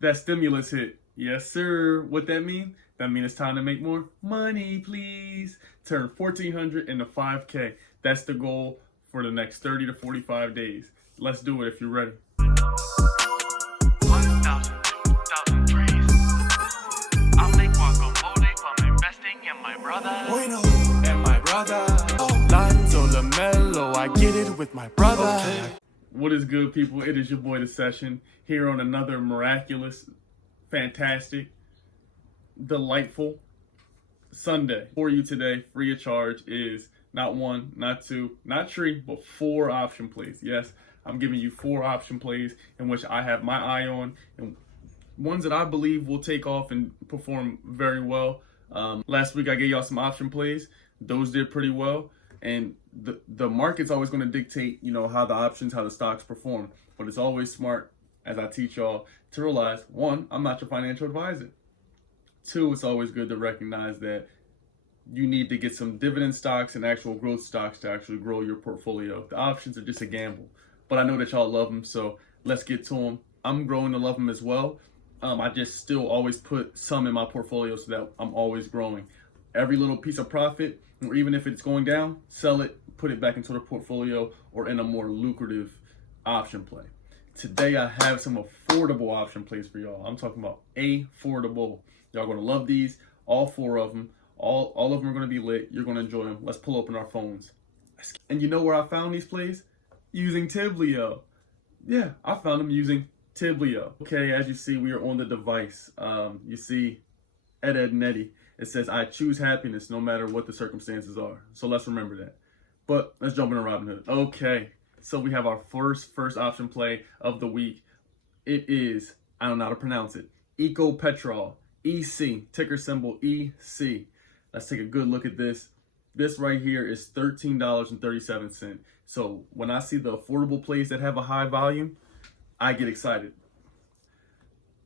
That stimulus hit. Yes, sir. What that mean? That means it's time to make more money, please. Turn 1,400 into 5K. That's the goal for the next 30 to 45 days. Let's do it if you're ready. 1,000, 2,000 trees. I'll make guacamole from investing in my brother. And my brother. 𝙎𝙚𝙬 I get it with my brother. Okay. What is good, people? It is your boy, The Session, here on another miraculous, fantastic, delightful Sunday. For you today, free of charge, is not one, not two, not three, but 4 option plays. Yes, I'm giving you 4 option plays in which I have my eye on, and ones that I believe will take off and perform very well. Last week I gave y'all some option plays. Those did pretty well. And the market's always going to dictate, how the options, how the stocks perform. But it's always smart, as I teach y'all, to realize, 1, I'm not your financial advisor. 2, it's always good to recognize that you need to get some dividend stocks and actual growth stocks to actually grow your portfolio. The options are just a gamble. But I know that y'all love them, so let's get to them. I'm growing to love them as well. I just still always put some in my portfolio so that I'm always growing. Every little piece of profit, or even if it's going down, sell it, put it back into the portfolio or in a more lucrative option play. Today I have some affordable option plays for y'all. I'm talking about affordable. Y'all gonna love these, all 4 of them. All of them are gonna be lit. You're gonna enjoy them. Let's pull open our phones. And you know where I found these plays? Using Tiblio. Yeah, I found them using Tiblio. Okay, as you see, we are on the device. You see 𝙎𝙬𝙬𝙬. It says, I choose happiness no matter what the circumstances are. So let's remember that. But let's jump into Robinhood. Okay, so we have our first option play of the week. It is, I don't know how to pronounce it, EcoPetrol, EC, ticker symbol EC. Let's take a good look at this. This right here is $13.37. So when I see the affordable plays that have a high volume, I get excited.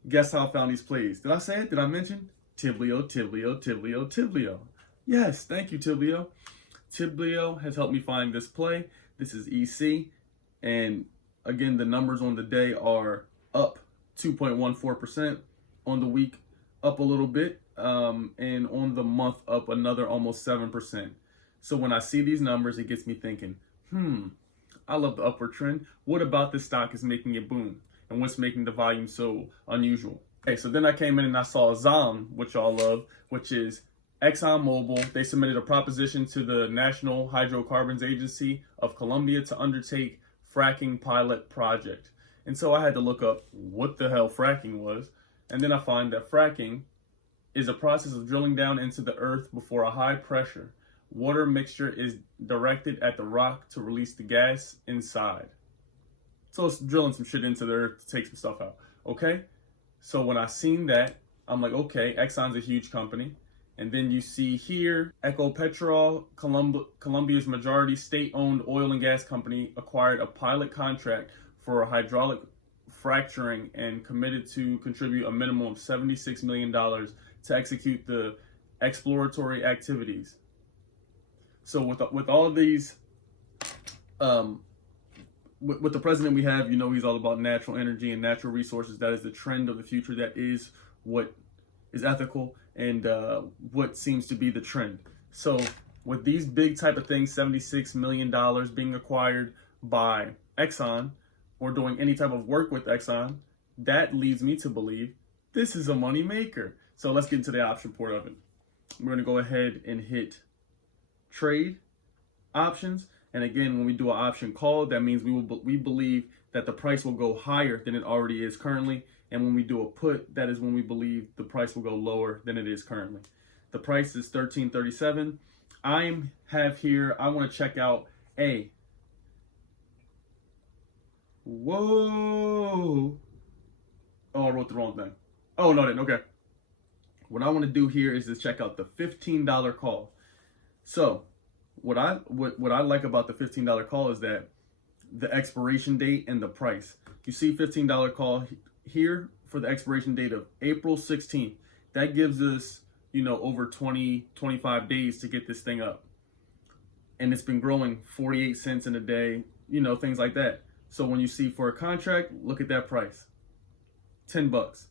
Guess how I found these plays? Did I say it? Did I mention? Tiblio, Tiblio, Tiblio, Tiblio. Yes, thank you, Tiblio. Tiblio has helped me find this play. This is EC. And again, the numbers on the day are up 2.14%. On the week, up a little bit. And on the month, up another almost 7%. So when I see these numbers, it gets me thinking, I love the upward trend. What about this stock is making it boom? And what's making the volume so unusual? Okay, so then I came in and I saw 𝙬𝙬, which y'all love, which is ExxonMobil. They submitted a proposition to the National Hydrocarbons Agency of Colombia to undertake fracking pilot project. And so I had to look up what the hell fracking was. And then I find that fracking is a process of drilling down into the earth before a high pressure water mixture is directed at the rock to release the gas inside. So it's drilling some shit into the earth to take some stuff out. Okay? So when I seen that, I'm like, okay, Exxon's a huge company. And then you see here, EcoPetrol, Colombia's majority state-owned oil and gas company, acquired a pilot contract for hydraulic fracturing and committed to contribute a minimum of $76 million to execute the exploratory activities. So with all of these, with the president we have, he's all about natural energy and natural resources. That is the trend of the future. That is what is ethical and what seems to be the trend. So with these big type of things, $76 million being acquired by Exxon or doing any type of work with Exxon, that leads me to believe this is a money maker. So let's get into the option part of it. We're going to go ahead and hit trade options. And again, when we do an option call, that means we believe that the price will go higher than it already is currently. And when we do a put, that is when we believe the price will go lower than it is currently. The price is $13.37. I want to check out whoa. Oh, I wrote the wrong thing. Oh, no, I didn't. Okay. What I want to do here is to check out the $15 call. So what I like about the $15 call is that the expiration date and the price. You see $15 call here for the expiration date of April 16th. That gives us, over 25 days to get this thing up. And it's been growing 48 cents in a day, things like that. So when you see for a contract, look at that price, $10.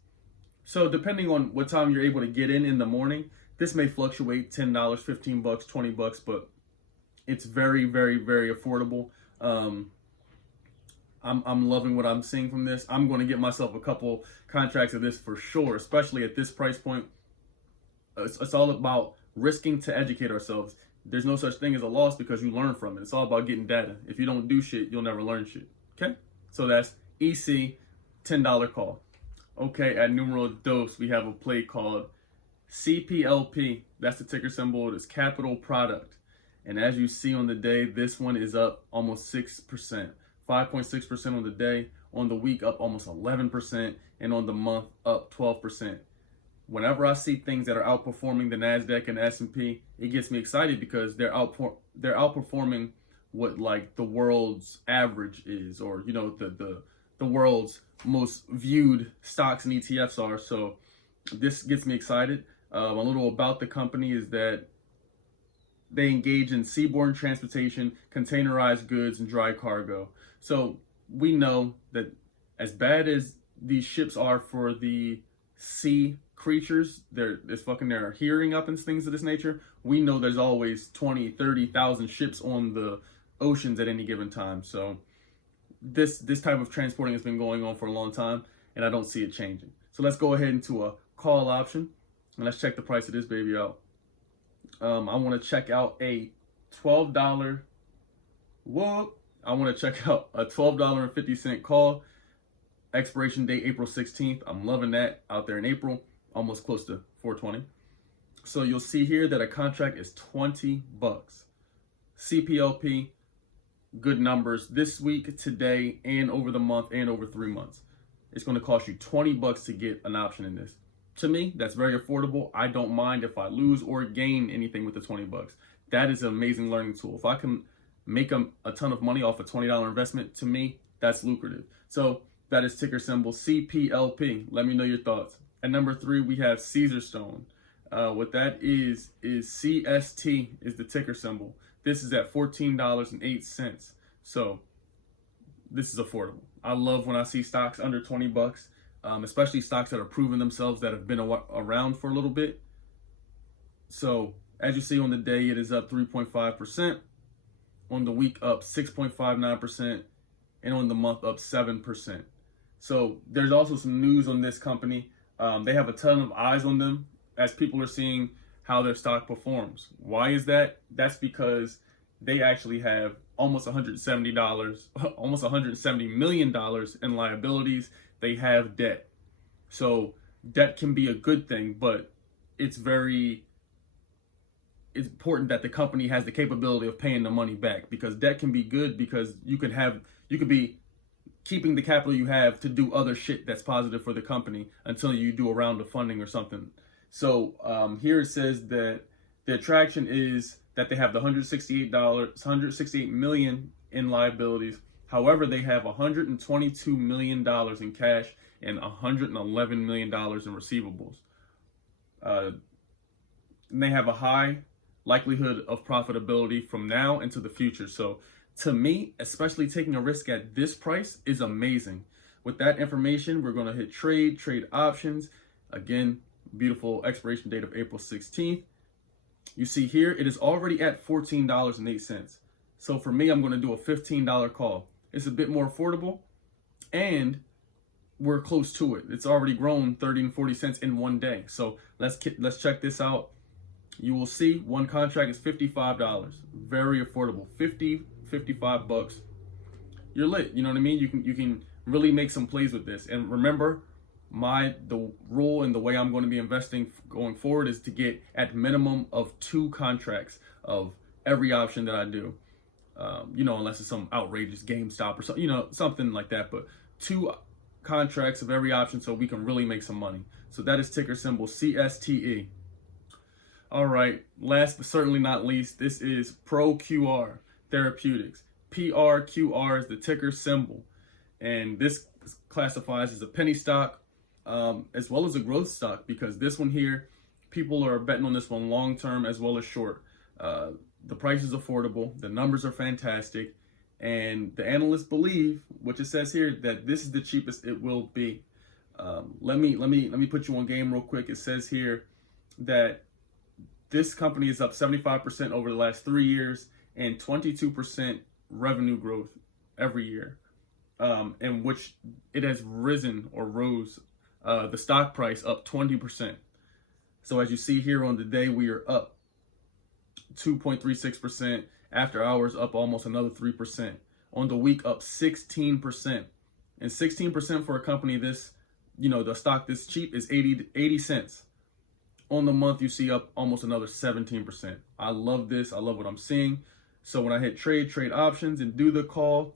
So depending on what time you're able to get in the morning, this may fluctuate $10, $15, $20, but it's very, very, very affordable. I'm loving what I'm seeing from this. I'm going to get myself a couple contracts of this for sure, especially at this price point. It's all about risking to educate ourselves. There's no such thing as a loss because you learn from it. It's all about getting data. If you don't do shit, you'll never learn shit. Okay? So that's EC, $10 call. Okay, at numero dos, we have a play called CPLP. That's the ticker symbol. It is capital product. And as you see on the day, this one is up almost 6%. 5.6% on the day. On the week, up almost 11%. And on the month, up 12%. Whenever I see things that are outperforming the NASDAQ and the S&P, it gets me excited because they're outperforming what like the world's average is, or you know, the world's most viewed stocks and ETFs are. So this gets me excited. A little about the company is that they engage in seaborne transportation, containerized goods, and dry cargo. So we know that as bad as these ships are for the sea creatures, they're hearing up and things of this nature, we know there's always 20, 30,000 ships on the oceans at any given time. So this type of transporting has been going on for a long time, and I don't see it changing. So let's go ahead into a call option, and let's check the price of this baby out. I want to check out a $12. I want to check out a $12.50 call. Expiration date April 16th. I'm loving that out there in April, almost close to 420. So you'll see here that a contract is $20. CPLP, good numbers this week, today, and over the month, and over 3 months. It's going to cost you $20 to get an option in this. To me, that's very affordable. I don't mind if I lose or gain anything with the $20. That is an amazing learning tool. If I can make a ton of money off a $20 investment, to me, that's lucrative. So that is ticker symbol CPLP. Let me know your thoughts. At number 3, we have Caesarstone. What that is CST is the ticker symbol. This is at $14.08. So this is affordable. I love when I see stocks under $20, especially stocks that are proving themselves, that have been around for a little bit. So as you see on the day, it is up 3.5%. On the week, up 6.59%. And on the month, up 7%. So there's also some news on this company. They have a ton of eyes on them as people are seeing how their stock performs. Why is that? That's because they actually have almost $170 million in liabilities. They have debt. So debt can be a good thing, but it's very important that the company has the capability of paying the money back, because debt can be good because you could be keeping the capital you have to do other shit that's positive for the company until you do a round of funding or something. So here it says that the attraction is that they have the $168 million in liabilities. However, they have $122 million in cash and $111 million in receivables. And they have a high likelihood of profitability from now into the future. So to me, especially taking a risk at this price is amazing. With that information, we're going to hit trade options. Again, beautiful expiration date of April 16th. You see here, it is already at $14.08. So for me, I'm going to do a $15 call. It's a bit more affordable, and we're close to it. It's already grown 30 and 40 cents in one day. So let's check this out. You will see one contract is $55. Very affordable. $55. You're lit. You know what I mean? You can really make some plays with this. And remember, the rule and the way I'm going to be investing going forward is to get at minimum of 2 contracts of every option that I do. Unless it's some outrageous GameStop or something, something like that. But 2 contracts of every option so we can really make some money. So that is ticker symbol CSTE. All right, last but certainly not least, this is ProQR Therapeutics. PRQR is the ticker symbol. And this classifies as a penny stock as well as a growth stock, because this one here, people are betting on this one long term as well as short. The price is affordable, the numbers are fantastic, and the analysts believe, which it says here, that this is the cheapest it will be. Let me put you on game real quick. It says here that this company is up 75% over the last 3 years and 22% revenue growth every year, in which it has risen or rose the stock price up 20%. So as you see here on the day, we are up 2.36%. After hours, up almost another 3%. On the week, up 16%. And 16% for a company this, the stock this cheap is 80 cents. On the month, you see up almost another 17%. I love this. I love what I'm seeing. So when I hit trade options and do the call,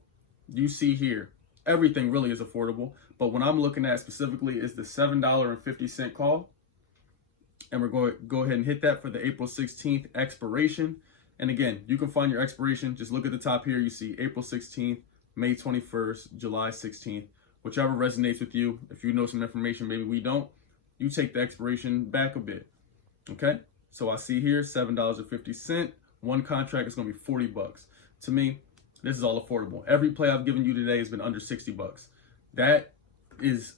you see here, everything really is affordable. But what I'm looking at specifically is the $7.50 call. And we're going to go ahead and hit that for the April 16th expiration. And again, you can find your expiration. Just look at the top here. You see April 16th, May 21st, July 16th, whichever resonates with you. If you know some information, maybe we don't, you take the expiration back a bit. Okay. So I see here $7.50. One contract is going to be $40. To me, this is all affordable. Every play I've given you today has been under $60. That is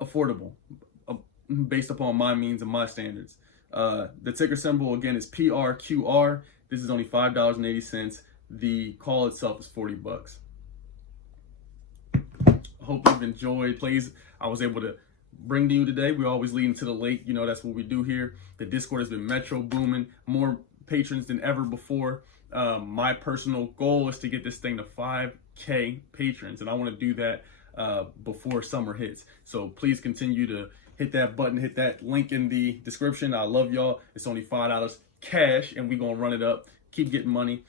affordable based upon my means and my standards. The ticker symbol again is PRQR. This is only $5.80. The call itself is $40. I hope you've enjoyed plays I was able to bring to you today. We always lead into the lake. That's what we do here. The Discord has been metro booming, more patrons than ever before. My personal goal is to get this thing to 5K patrons, and I want to do that before summer hits. So please continue to hit that button, hit that link in the description. I love y'all. It's only $5 cash, and we're going to run it up. Keep getting money.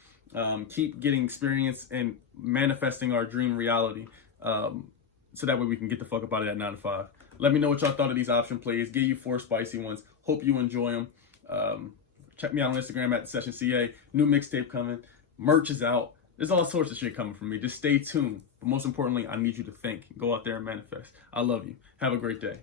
Keep getting experience and manifesting our dream reality. So that way we can get the fuck up out of that 9 to 5. Let me know what y'all thought of these option plays. Give you 4 spicy ones. Hope you enjoy them. Check me out on Instagram at @SessionCA. New mixtape coming. Merch is out. There's all sorts of shit coming from me. Just stay tuned. But most importantly, I need you to think. Go out there and manifest. I love you. Have a great day.